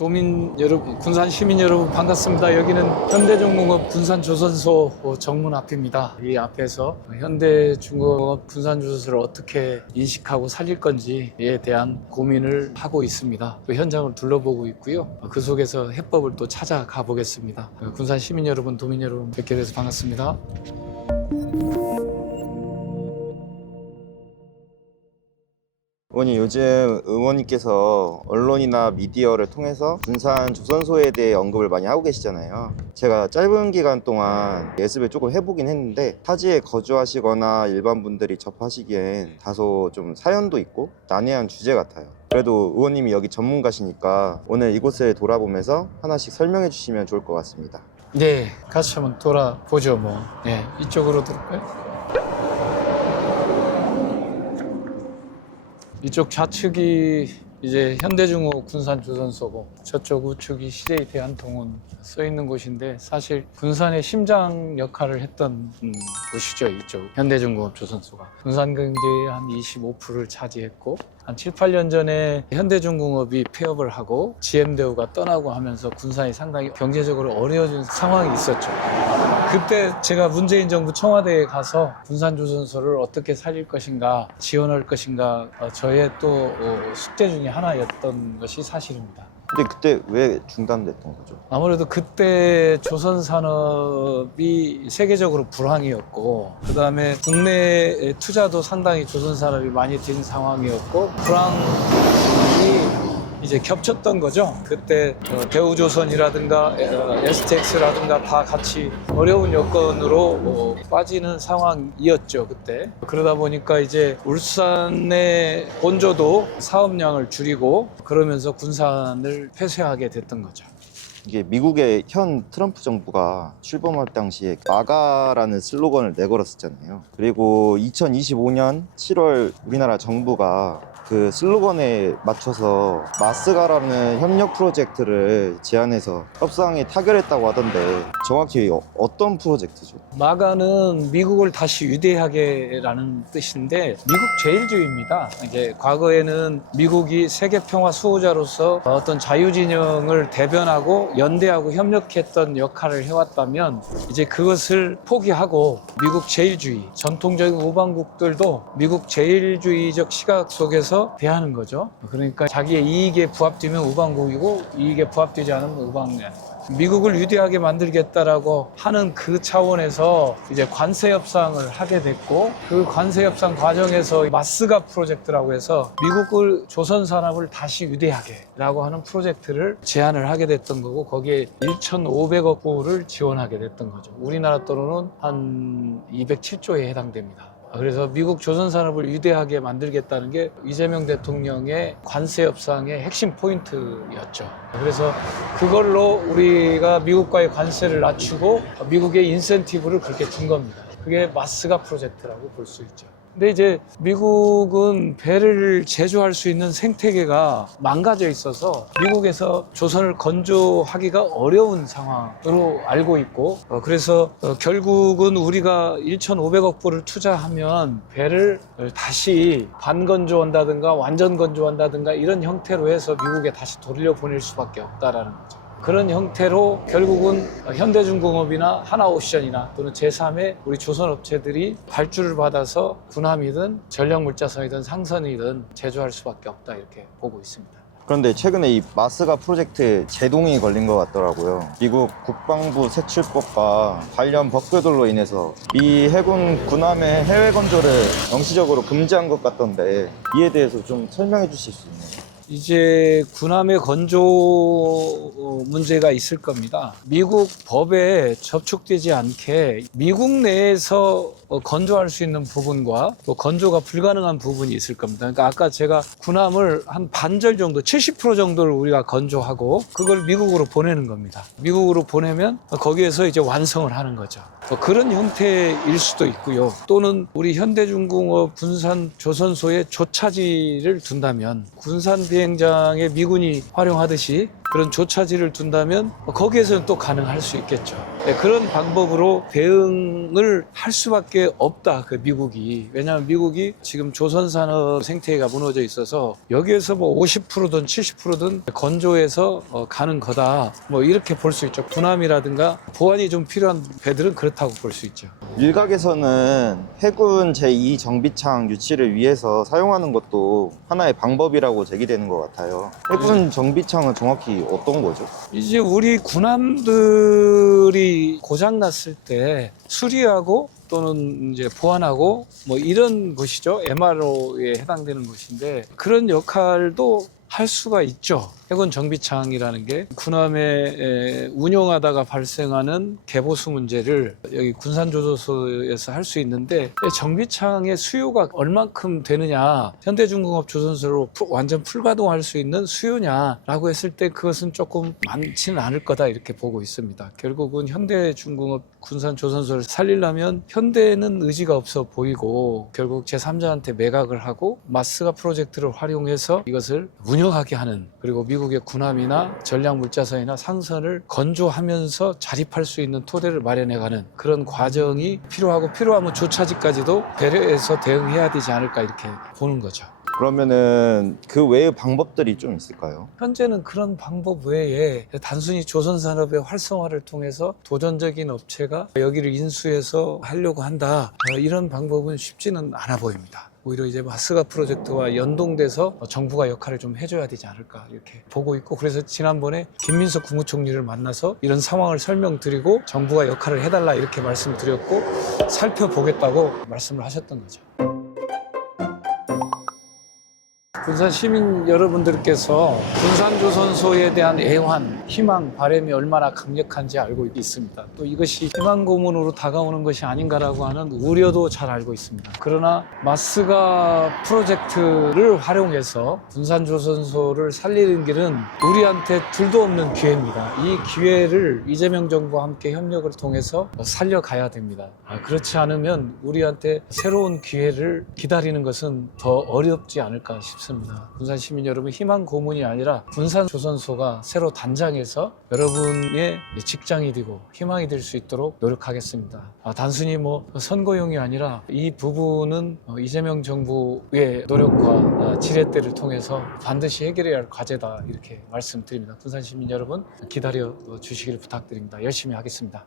도민 여러분, 군산 시민 여러분 반갑습니다. 여기는 현대중공업 군산조선소 정문 앞입니다. 이 앞에서 현대중공업 군산조선소를 어떻게 인식하고 살릴 건지에 대한 고민을 하고 있습니다. 또 현장을 둘러보고 있고요. 그 속에서 해법을 또 찾아가 보겠습니다. 군산 시민 여러분, 도민 여러분 뵙게 돼서 반갑습니다. 의원님, 요즘 의원님께서 언론이나 미디어를 통해서 군산 조선소에 대해 언급을 많이 하고 계시잖아요. 제가 짧은 기간 동안 예습을 조금 해보긴 했는데 타지에 거주하시거나 일반 분들이 접하시기엔 다소 좀 사연도 있고 난해한 주제 같아요. 그래도 의원님이 여기 전문가시니까 오늘 이곳을 돌아보면서 하나씩 설명해 주시면 좋을 것 같습니다. 네, 같이 한번 돌아보죠 뭐. 네, 이쪽으로 들을까요? 이쪽 좌측이 이제 현대중공업 군산조선소고 저쪽 우측이 CJ 대한통운 써 있는 곳인데 사실 군산의 심장 역할을 했던 곳이죠. 이쪽 현대중공업 조선소가 군산 경제의 한 25%를 차지했고 한 7, 8년 전에 현대중공업이 폐업을 하고 GM대우가 떠나고 하면서 군산이 상당히 경제적으로 어려워진 상황이 있었죠. 그때 제가 문재인 정부 청와대에 가서 군산조선소를 어떻게 살릴 것인가, 지원할 것인가, 저의 또 숙제 중에 하나였던 것이 사실입니다. 근데 그때 왜 중단됐던 거죠? 아무래도 그때 조선산업이 세계적으로 불황이었고, 그 다음에 국내 투자도 상당히 조선산업이 많이 된 상황이었고, 불황이 이제 겹쳤던 거죠. 그때 대우조선이라든가 STX라든가 다 같이 어려운 여건으로 빠지는 상황이었죠, 그때. 그러다 보니까 이제 울산의 본조도 사업량을 줄이고 그러면서 군산을 폐쇄하게 됐던 거죠. 이게 미국의 현 트럼프 정부가 출범할 당시에 마가라는 슬로건을 내걸었었잖아요. 그리고 2025년 7월 우리나라 정부가 그 슬로건에 맞춰서 마스가라는 협력 프로젝트를 제안해서 협상에 타결했다고 하던데 정확히 어떤 프로젝트죠? 마가는 미국을 다시 위대하게라는 뜻인데 미국 제일주의입니다. 이제 과거에는 미국이 세계 평화 수호자로서 어떤 자유진영을 대변하고 연대하고 협력했던 역할을 해왔다면 이제 그것을 포기하고 미국 제일주의, 전통적인 우방국들도 미국 제일주의적 시각 속에서 대하는 거죠. 그러니까 자기의 이익에 부합되면 우방국이고 이익에 부합되지 않으면 우방국. 미국을 위대하게 만들겠다라고 하는 그 차원에서 이제 관세 협상을 하게 됐고 그 관세 협상 과정에서 마스가 프로젝트라고 해서 미국을 조선 산업을 다시 위대하게라고 하는 프로젝트를 제안을 하게 됐던 거고 거기에 1,500억 불을 지원하게 됐던 거죠. 우리나라 돈으로는 한 207조에 해당됩니다. 그래서 미국 조선산업을 위대하게 만들겠다는 게 이재명 대통령의 관세 협상의 핵심 포인트였죠. 그래서 그걸로 우리가 미국과의 관세를 낮추고 미국의 인센티브를 그렇게 준 겁니다. 그게 마스가 프로젝트라고 볼 수 있죠. 근데 이제 미국은 배를 제조할 수 있는 생태계가 망가져 있어서 미국에서 조선을 건조하기가 어려운 상황으로 알고 있고 그래서 결국은 우리가 1,500억 불을 투자하면 배를 다시 반건조한다든가 완전 건조한다든가 이런 형태로 해서 미국에 다시 돌려보낼 수밖에 없다라는 거죠. 그런 형태로 결국은 현대중공업이나 하나오션이나 또는 제3의 우리 조선업체들이 발주를 받아서 군함이든 전력물자선이든 상선이든 제조할 수밖에 없다 이렇게 보고 있습니다. 그런데 최근에 이 마스가 프로젝트에 제동이 걸린 것 같더라고요. 미국 국방부 세출법과 관련 법규들로 인해서 미 해군 군함의 해외 건조를 영시적으로 금지한 것 같던데 이에 대해서 좀 설명해 주실 수 있나요? 이제 군함의 건조 문제가 있을 겁니다. 미국 법에 접촉되지 않게 미국 내에서 건조할 수 있는 부분과 또 건조가 불가능한 부분이 있을 겁니다. 그러니까 아까 제가 군함을 한 반절 정도, 70% 정도를 우리가 건조하고 그걸 미국으로 보내는 겁니다. 미국으로 보내면 거기에서 이제 완성을 하는 거죠. 그런 형태일 수도 있고요. 또는 우리 현대중공업 군산조선소에 조차지를 둔다면 군산 비행장에 미군이 활용하듯이 그런 조차지를 둔다면 거기에서는 또 가능할 수 있겠죠. 네, 그런 방법으로 대응을 할 수밖에 없다. 그 미국이. 왜냐하면 미국이 지금 조선산업 생태계가 무너져 있어서 여기에서 뭐 50%든 70%든 건조해서 가는 거다. 뭐 이렇게 볼 수 있죠. 군함이라든가 보안이 좀 필요한 배들은 그렇다고 볼 수 있죠. 일각에서는 해군 제2 정비창 유치를 위해서 사용하는 것도 하나의 방법이라고 제기되는 것 같아요. 해군 정비창은 정확히 어떤 거죠? 이제 우리 군함들이 고장 났을 때 수리하고 또는 이제 보완하고 뭐 이런 것이죠. MRO에 해당되는 것인데 그런 역할도 할 수가 있죠. 해군 정비창이라는 게 군함에 운영하다가 발생하는 개보수 문제를 여기 군산조선소에서 할 수 있는데 정비창의 수요가 얼만큼 되느냐, 현대중공업 조선소로 완전 풀가동할 수 있는 수요냐라고 했을 때 그것은 조금 많지는 않을 거다 이렇게 보고 있습니다. 결국은 현대중공업 군산조선소를 살리려면 현대는 의지가 없어 보이고 결국 제3자한테 매각을 하고 마스가 프로젝트를 활용해서 이것을 운영하게 하는, 그리고 미국의 군함이나 전략물자선이나 상선을 건조하면서 자립할 수 있는 토대를 마련해가는 그런 과정이 필요하고 필요하면 조차지까지도 배려해서 대응해야 되지 않을까 이렇게 보는 거죠. 그러면은 그 외의 방법들이 좀 있을까요? 현재는 그런 방법 외에 단순히 조선산업의 활성화를 통해서 도전적인 업체가 여기를 인수해서 하려고 한다, 이런 방법은 쉽지는 않아 보입니다. 오히려 이제 마스가 프로젝트와 연동돼서 정부가 역할을 좀 해줘야 되지 않을까 이렇게 보고 있고, 그래서 지난번에 김민석 국무총리를 만나서 이런 상황을 설명드리고 정부가 역할을 해달라 이렇게 말씀드렸고 살펴보겠다고 말씀을 하셨던 거죠. 군산 시민 여러분들께서 군산조선소에 대한 애환, 희망, 바람이 얼마나 강력한지 알고 있습니다. 또 이것이 희망 고문으로 다가오는 것이 아닌가라고 하는 우려도 잘 알고 있습니다. 그러나 마스가 프로젝트를 활용해서 군산조선소를 살리는 길은 우리한테 둘도 없는 기회입니다. 이 기회를 이재명 정부와 함께 협력을 통해서 살려가야 됩니다. 그렇지 않으면 우리한테 새로운 기회를 기다리는 것은 더 어렵지 않을까 싶습니다. 군산 시민 여러분, 희망 고문이 아니라 군산조선소가 새로 단장해서 여러분의 직장이 되고 희망이 될 수 있도록 노력하겠습니다. 단순히 뭐 선거용이 아니라 이 부분은 이재명 정부의 노력과 지렛대를 통해서 반드시 해결해야 할 과제다 이렇게 말씀드립니다. 군산 시민 여러분, 기다려 주시기를 부탁드립니다. 열심히 하겠습니다.